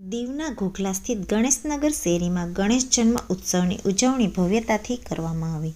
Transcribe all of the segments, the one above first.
દીવના ઘોઘલા સ્થિત ગણેશનગર શેરીમાં ગણેશ જન્મ ઉત્સવની ઉજવણી ભવ્યતાથી કરવામાં આવી.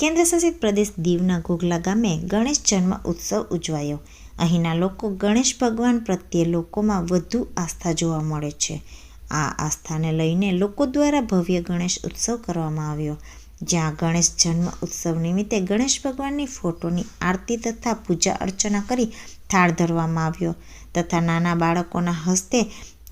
કેન્દ્રશાસિત પ્રદેશ દીવના ઘોઘલા ગામે ગણેશ જન્મ ઉત્સવ ઉજવાયો. અહીંના લોકો ગણેશ ભગવાન પ્રત્યે લોકોમાં વધુ આસ્થા જોવા મળે છે. આ આસ્થાને લઈને લોકો દ્વારા ભવ્ય ગણેશ ઉત્સવ કરવામાં આવ્યો. જ્યાં ગણેશ જન્મ ઉત્સવ નિમિત્તે ગણેશ ભગવાનની ફોટોની આરતી તથા પૂજા અર્ચના કરી થાળ ધરવામાં આવ્યો. તથા નાના બાળકોના હસ્તે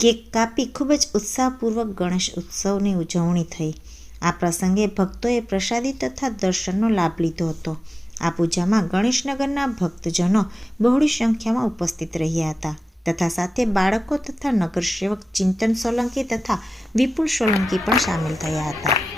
કેક કાપી ખૂબ જ ઉત્સાહપૂર્વક ગણેશ ઉત્સવની ઉજવણી થઈ. આ પ્રસંગે ભક્તોએ પ્રસાદી તથા દર્શનનો લાભ લીધો હતો. આ પૂજામાં ગણેશનગરના ભક્તજનો બહોળી સંખ્યામાં ઉપસ્થિત રહ્યા હતા. તથા સાથે બાળકો તથા નગરસેવક ચિંતન સોલંકી તથા વિપુલ સોલંકી પણ સામેલ થયા હતા.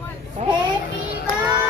Happy birthday!